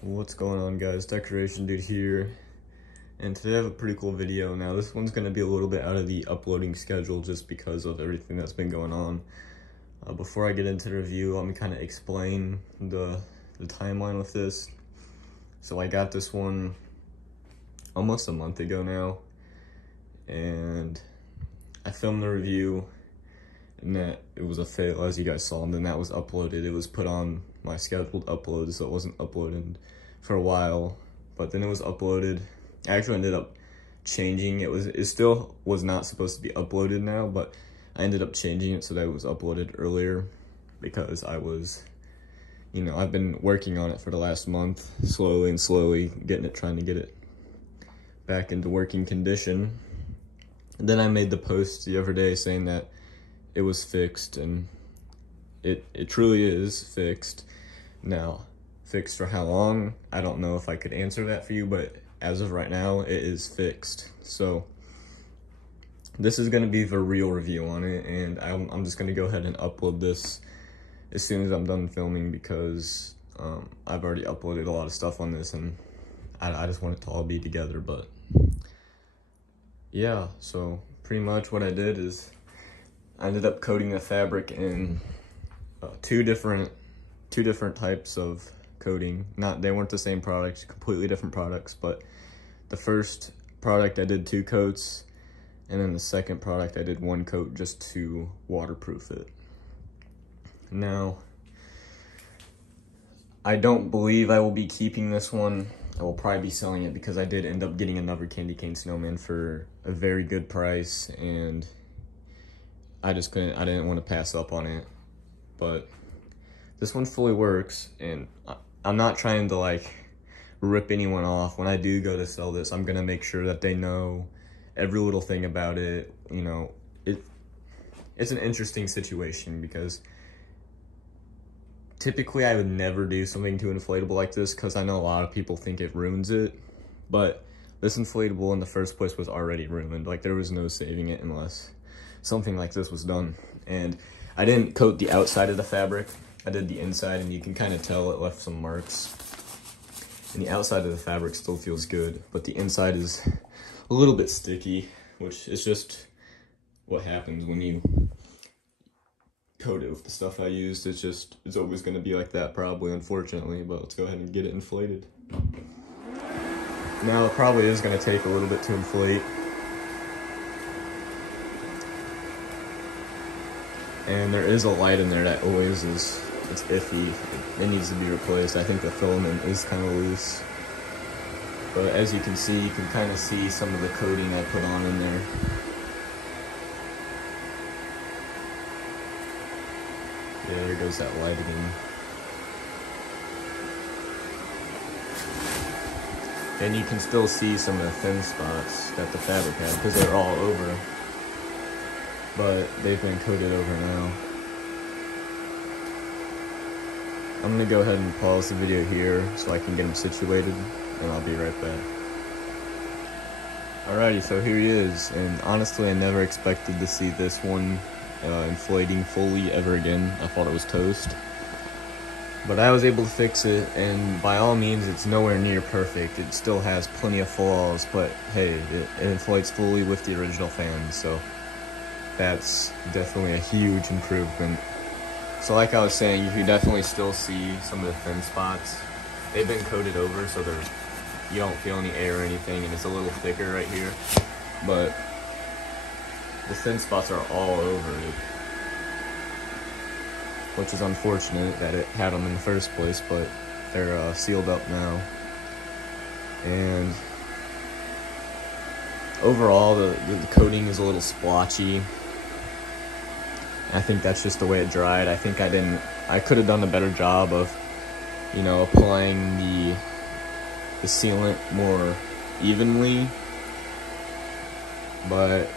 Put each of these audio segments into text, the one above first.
What's going on, guys? Decoration Dude here, and today I have a pretty cool video. Now this one's going to be a little bit out of the uploading schedule just because of everything that's been going on. Before I get into the review, let me kind of explain the timeline with this. So I got this one almost a month ago now, and I filmed the review, and that it was a fail, as you guys saw, and then that was uploaded. It was put on my scheduled upload, so it wasn't uploaded for a while, but then it was uploaded. I actually ended up changing it still was not supposed to be uploaded now, but I ended up changing it so that it was uploaded earlier because I was, I've been working on it for the last month, slowly trying to get it back into working condition. And then I made the post the other day saying that it was fixed, and it truly is fixed. Now, fixed for how long? I don't know if I could answer that for you, but as of right now, it is fixed. So this is going to be the real review on it, and I'm just going to go ahead and upload this as soon as I'm done filming because I've already uploaded a lot of stuff on this, and I just want it to all be together. But yeah, so pretty much what I did is I ended up coating the fabric in two different types of coating. They weren't the same product, completely different products, but the first product I did 2 coats, and then the second product I did 1 coat just to waterproof it. Now, I don't believe I will be keeping this one. I will probably be selling it because I did end up getting another candy cane snowman for a very good price, and I didn't want to pass up on it. But this one fully works, and I'm not trying to rip anyone off. When I do go to sell this, I'm gonna make sure that they know every little thing about it. It's an interesting situation because typically I would never do something too inflatable like this because I know a lot of people think it ruins it, but this inflatable in the first place was already ruined. There was no saving it unless something like this was done. And I didn't coat the outside of the fabric, I did the inside, and you can kind of tell it left some marks. And the outside of the fabric still feels good, but the inside is a little bit sticky, which is just what happens when you coat it with the stuff I used. It's always going to be like that, probably, unfortunately. But let's go ahead and get it inflated. Now, it probably is going to take a little bit to inflate. And there is a light in there that always it's iffy. It needs to be replaced. I think the filament is kind of loose. But as you can see, you can kind of see some of the coating I put on in there. Yeah, there goes that light again. And you can still see some of the thin spots that the fabric had because they're all over. But they've been coated over now. I'm gonna go ahead and pause the video here so I can get him situated, and I'll be right back. Alrighty, so here he is, and honestly I never expected to see this one inflating fully ever again. I thought it was toast. But I was able to fix it, and by all means it's nowhere near perfect. It still has plenty of flaws, but hey, it inflates fully with the original fans, so that's definitely a huge improvement. So like I was saying, you can definitely still see some of the thin spots. They've been coated over, so you don't feel any air or anything, and it's a little thicker right here. But the thin spots are all over it, which is unfortunate that it had them in the first place, but they're sealed up now. And overall, the coating is a little splotchy. I think that's just the way it dried. I think I could have done a better job of, applying the sealant more evenly. But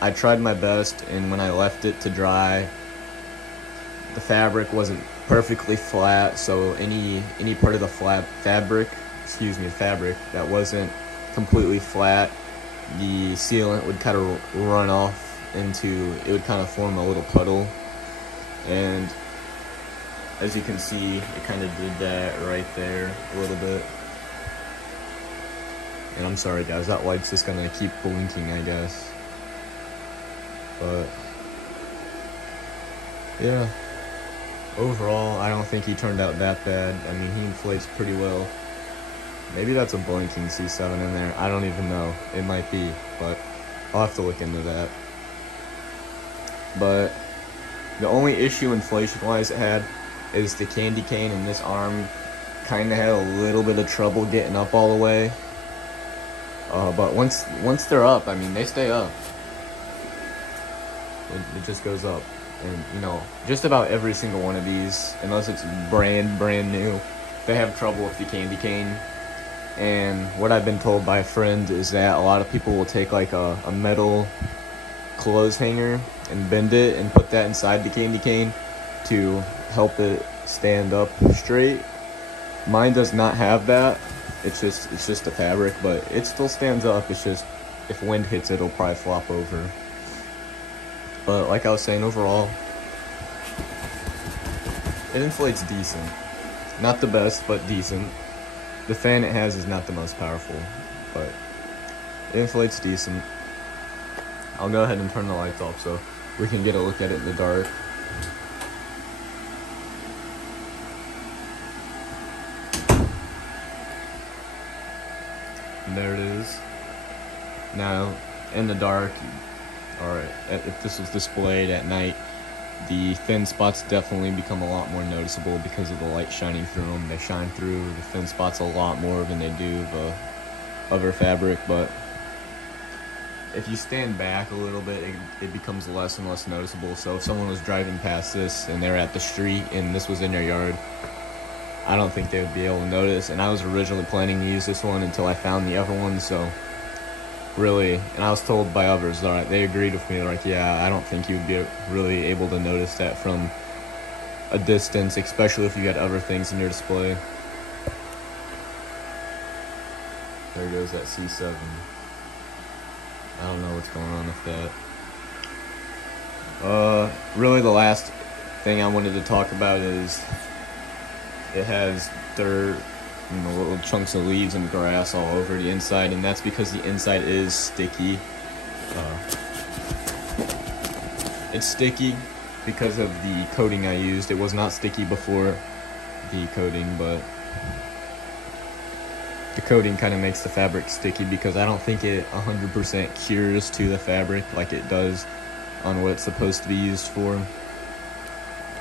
I tried my best, and when I left it to dry, the fabric wasn't perfectly flat, so any part of the fabric that wasn't completely flat, the sealant would kind of run off it would kind of form a little puddle. And as you can see, it kind of did that right there a little bit. And I'm sorry guys, that light's just gonna keep blinking, I guess. But yeah, overall, I don't think he turned out that bad. I mean, he inflates pretty well. Maybe that's a blinking C7 in there. I don't even know. It might be, but I'll have to look into that. But the only issue inflation-wise it had is the candy cane, and this arm kind of had a little bit of trouble getting up all the way. But once they're up, I mean, they stay up. It just goes up. And, you know, just about every single one of these, unless it's brand new, they have trouble with the candy cane. And what I've been told by a friend is that a lot of people will take like a metal clothes hanger and bend it and put that inside the candy cane to help it stand up straight. Mine does not have that. It's just a fabric, but it still stands up. It's just if wind hits it, it'll probably flop over. But like I was saying, overall, it inflates decent. Not the best, but decent. The fan it has is not the most powerful, but it inflates decent. I'll go ahead and turn the lights off so we can get a look at it in the dark. And there it is. Now, in the dark, or if this was displayed at night, the thin spots definitely become a lot more noticeable because of the light shining through them. They shine through the thin spots a lot more than they do the other fabric, but if you stand back a little bit, it becomes less and less noticeable. So if someone was driving past this and they're at the street and this was in their yard, I don't think they would be able to notice. And I was originally planning to use this one until I found the other one, so really, and I was told by others, alright, they agreed with me, like, yeah, I don't think you would be really able to notice that from a distance, especially if you had other things in your display. There goes that C7. I don't know what's going on with that. Really the last thing I wanted to talk about is it has dirt, you know, little chunks of leaves and grass all over the inside, and that's because the inside is sticky. It's sticky because of the coating I used. It was not sticky before the coating, but the coating kind of makes the fabric sticky because I don't think it 100% cures to the fabric like it does on what it's supposed to be used for.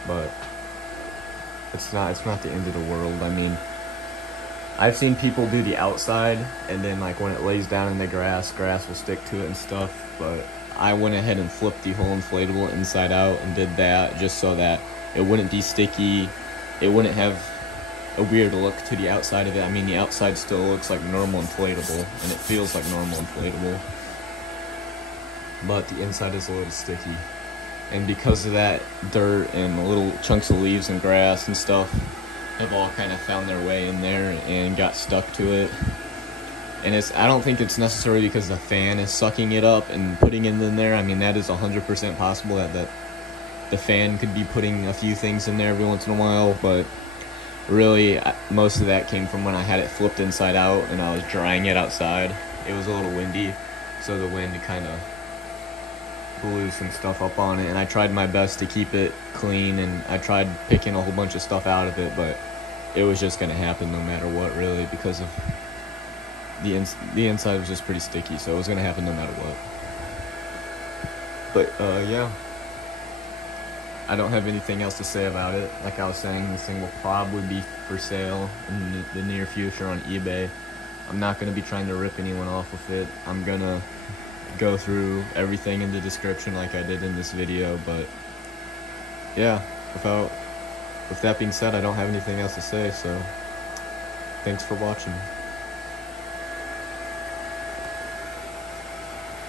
But it's not the end of the world. I mean, I've seen people do the outside, and then like when it lays down in the grass will stick to it and stuff, but I went ahead and flipped the whole inflatable inside out and did that just so that it wouldn't be sticky, it wouldn't have a weird look to the outside of it. I mean, the outside still looks like normal inflatable, and it feels like normal inflatable, but the inside is a little sticky. And because of that, dirt and little chunks of leaves and grass and stuff have all kind of found their way in there and got stuck to it. And I don't think it's necessarily because the fan is sucking it up and putting it in there. I mean, that is 100% possible that the fan could be putting a few things in there every once in a while, but really most of that came from when I had it flipped inside out and I was drying it outside. It was a little windy, so the wind kind of blew some stuff up on it, and I tried my best to keep it clean, and I tried picking a whole bunch of stuff out of it, but it was just going to happen no matter what, really, because of the inside was just pretty sticky, so it was going to happen no matter what. But yeah, I don't have anything else to say about it. Like I was saying, this thing will probably be for sale in the near future on eBay. I'm not going to be trying to rip anyone off with it. I'm going to go through everything in the description like I did in this video, but yeah, with that being said, I don't have anything else to say, so thanks for watching.